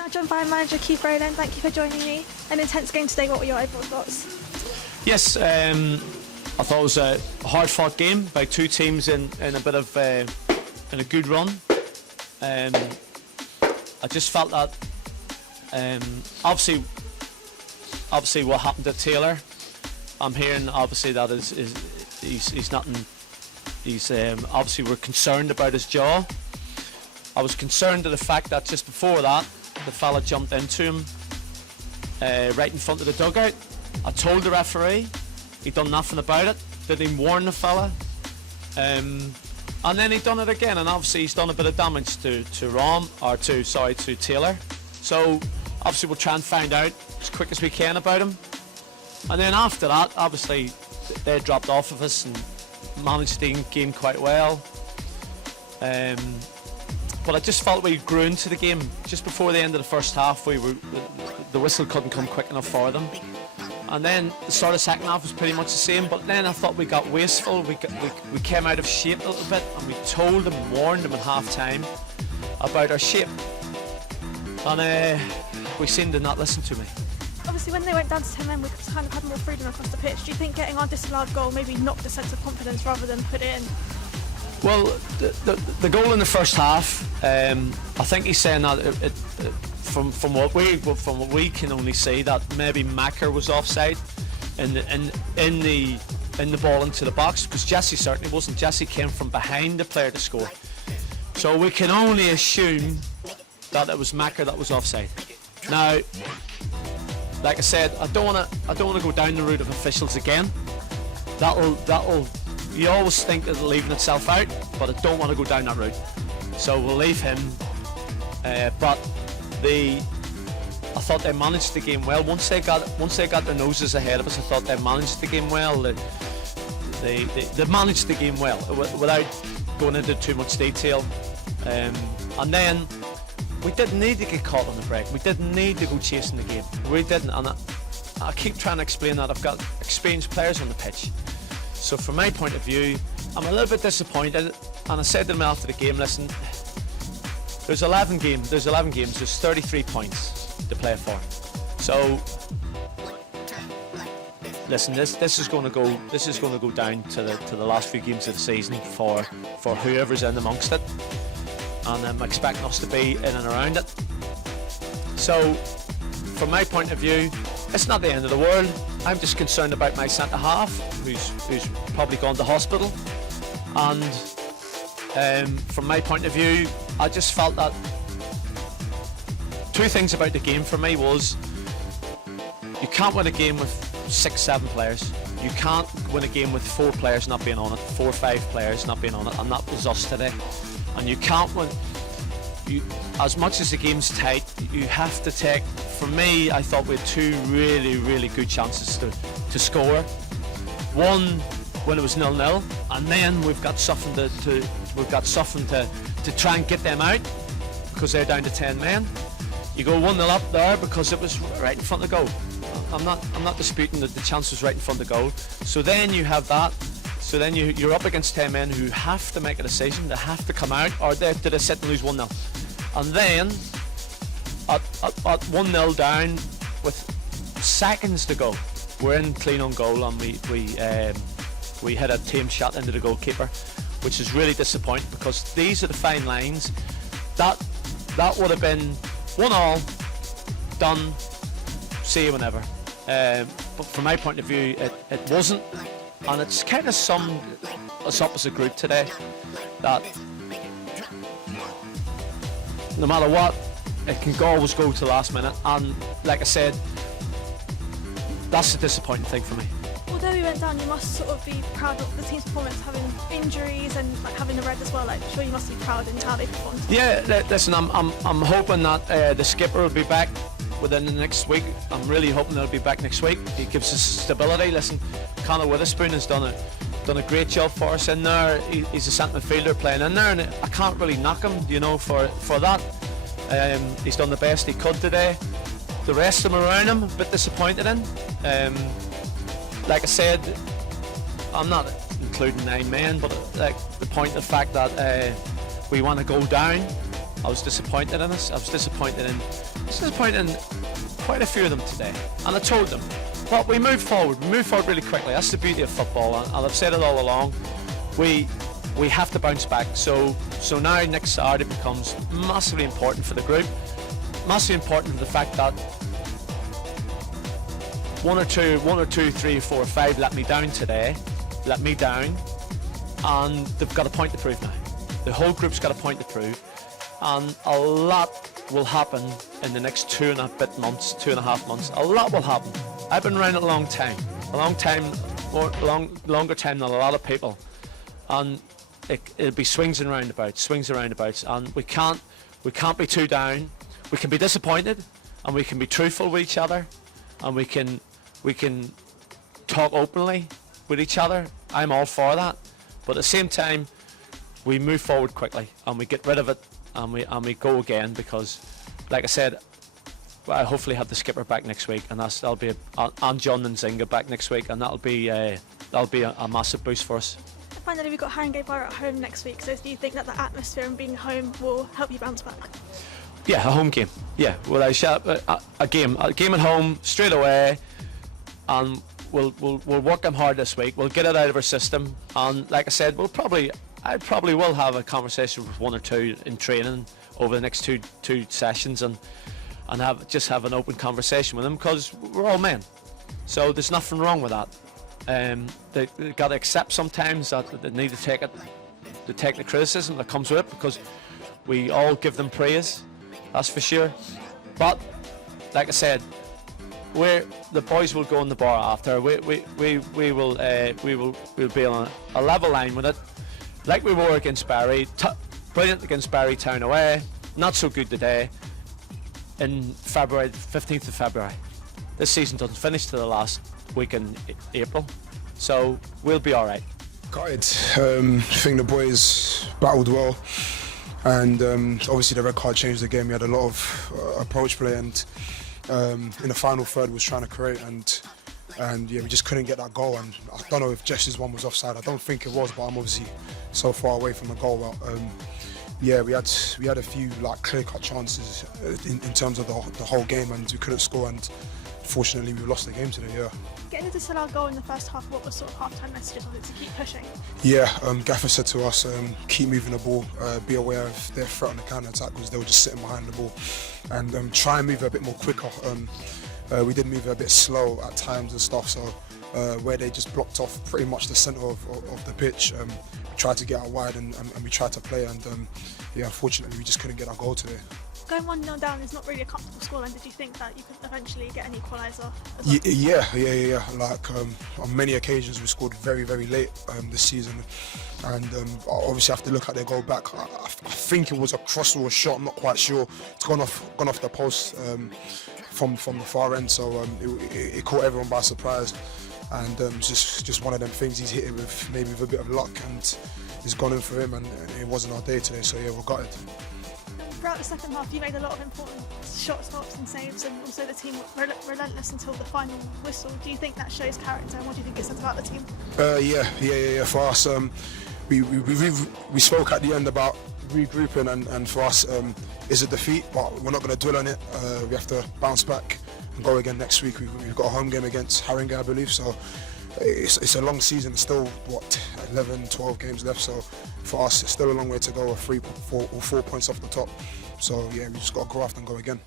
Now joined by manager Keith Rowland. Thank you for joining me. An intense game today. What were your overall thoughts? Yes, I thought it was a hard-fought game by two teams in a bit of in a good run. I just felt that obviously what happened to Taylor. I'm hearing obviously that he's nothing. He's obviously we're concerned about his jaw. I was concerned at the fact that just before that, the fella jumped into him right in front of the dugout. I told the referee, he done nothing about it, didn't even warn the fella. And then he done it again, and obviously he's done a bit of damage to Taylor. So obviously we'll try and find out as quick as we can about him. And then after that, obviously they dropped off of us and managed the game quite well. But I just felt we grew into the game. Just before the end of the first half, the whistle couldn't come quick enough for them. And then the sort of second half was pretty much the same, but then I thought we got wasteful. We came out of shape a little bit, and we told them, warned them at half time about our shape. And we seemed to not listen to me. Obviously when they went down to 10 men, we kind of had more freedom across the pitch. Do you think getting our disallowed goal maybe knocked a sense of confidence rather than put it in? Well, the goal in the first half, I think he's saying that from what we can only see, that maybe Macker was offside in the ball into the box, because Jesse certainly wasn't. Jesse came from behind the player to score, so we can only assume that it was Macker that was offside. Now, like I said, I don't want to go down the route of officials again. That'll. You always think of leaving itself out, but I don't want to go down that route. So we'll leave him. But I thought they managed the game well. Once they got their noses ahead of us, I thought they managed the game well. They managed the game well without going into too much detail. And then we didn't need to get caught on the break. We didn't need to go chasing the game. We didn't. And I keep trying to explain that I've got experienced players on the pitch. So from my point of view, I'm a little bit disappointed, and I said to them after the game, listen, there's 11 games, there's 33 points to play for. So listen, this is going to go down to the last few games of the season for whoever's in amongst it, and I'm expecting us to be in and around it. So from my point of view, it's not the end of the world. I'm just concerned about my centre half, who's probably gone to hospital. And from my point of view, I just felt that two things about the game for me was, you can't win a game with 6-7 players. You can't win a game with 4 players not being on it, 4 or 5 players not being on it, and that was us today. And you can't win. As much as the game's tight, you have to take. For me, I thought we had 2 really, really good chances to score. One when it was 0-0, and then we've got something to try and get them out, because they're down to 10 men. You go 1-0 up there because it was right in front of the goal. I'm not disputing that the chance was right in front of the goal. So then you have that. So then you're up against 10 men who have to make a decision. They have to come out, or do they sit and lose 1-0? And then at 1-0 down with seconds to go, we're in clean on goal, and we hit a tame shot into the goalkeeper, which is really disappointing, because these are the fine lines. That would have been 1-1, done, see you whenever. But from my point of view, it wasn't. And it's kind of summed us up as a group today, that no matter what, it can always go to the last minute. And like I said, that's the disappointing thing for me. Although we went down, you must sort of be proud of the team's performance, having injuries and like having the red as well. Like, sure, you must be proud in how they performed. Yeah, listen, I'm hoping that the skipper will be back within the next week. I'm really hoping they'll be back next week. He gives us stability. Listen, Conor Witherspoon has done a great job for us in there. He's a centre midfielder playing in there, and I can't really knock him, for that. He's done the best he could today. The rest of them around him, a bit disappointed in. Like I said, I'm not including 9 men, but like the point, the fact that we want to go down, I was disappointed in us. I was disappointed in disappointing quite a few of them today, and I told them. But we move forward really quickly. That's the beauty of football, and I've said it all along. We have to bounce back. So now next Saturday becomes massively important for the group. Massively important for the fact that one or two, 3, 4, 5 let me down today. Let me down, and they've got a point to prove now. The whole group's got a point to prove, and a lot will happen in the next 2.5 months. A lot will happen. I've been around a long time, longer time than a lot of people, and it'll be swings and roundabouts, and we can't be too down. We can be disappointed, and we can be truthful with each other, and we can talk openly with each other. I'm all for that, but at the same time, we move forward quickly and we get rid of it, and we go again, because, like I said, I hopefully have the skipper back next week, and that'll be and John Nzinga back next week, and that'll be a massive boost for us. Finally, we've got Haringey Borough at home next week, so do you think that the atmosphere and being home will help you bounce back? Yeah, a home game. Yeah, well, a game at home straight away, and we'll work them hard this week. We'll get it out of our system, and like I said, I probably will have a conversation with one or two in training over the next two sessions, and have an open conversation with them, because we're all men. So there's nothing wrong with that. They got to accept sometimes that they need to take the criticism that comes with it, because we all give them praise, that's for sure. But like I said, the boys will go in the bar after. We'll be on a level line with it, like we were against Barry. Brilliant against Barry Town away. Not so good today. In February, 15th of February. This season doesn't finish till the last week in April, so we'll be all right. Gutted. I think the boys battled well, and obviously the red card changed the game. We had a lot of approach play, and in the final third was trying to create, and yeah, we just couldn't get that goal. And I don't know if Jess's one was offside. I don't think it was, but I'm obviously so far away from the goal. But yeah, we had a few like clear-cut chances in terms of the whole game, and we couldn't score. And fortunately, we lost the game today. Yeah. Getting a disallowed goal in the first half, what was sort of half-time messages? Was it to keep pushing? Yeah, Gaffer said to us, keep moving the ball, be aware of their threat on the counter-attack, because they were just sitting behind the ball, and try and move a bit more quicker. We did move a bit slow at times and stuff, so where they just blocked off pretty much the centre of the pitch. We tried to get out wide, and we tried to play, and yeah, unfortunately we just couldn't get our goal today. Going 1-0 down is not really a comfortable scoreline. Did you think that you could eventually get an equaliser as well? Yeah. Like on many occasions we scored very, very late this season, and obviously I have to look at their goal back. I think it was a cross or a shot. I'm not quite sure. It's gone off the post from the far end, so it caught everyone by surprise. And just one of them things. He's hit it with a bit of luck, and it's gone in for him, and it wasn't our day today. So yeah, we're gutted. Throughout the second half, you made a lot of important shot stops and saves, and also the team were relentless until the final whistle. Do you think that shows character, and what do you think it says about the team? Yeah. For us, we spoke at the end about regrouping, and for us, it's a defeat, but we're not going to dwell on it. We have to bounce back and go again next week. We've got a home game against Haringey, I believe, so it's a long season. Still, 11, 12 games left, so for us it's still a long way to go. 4 points off the top, so yeah, we just got to go after and go again.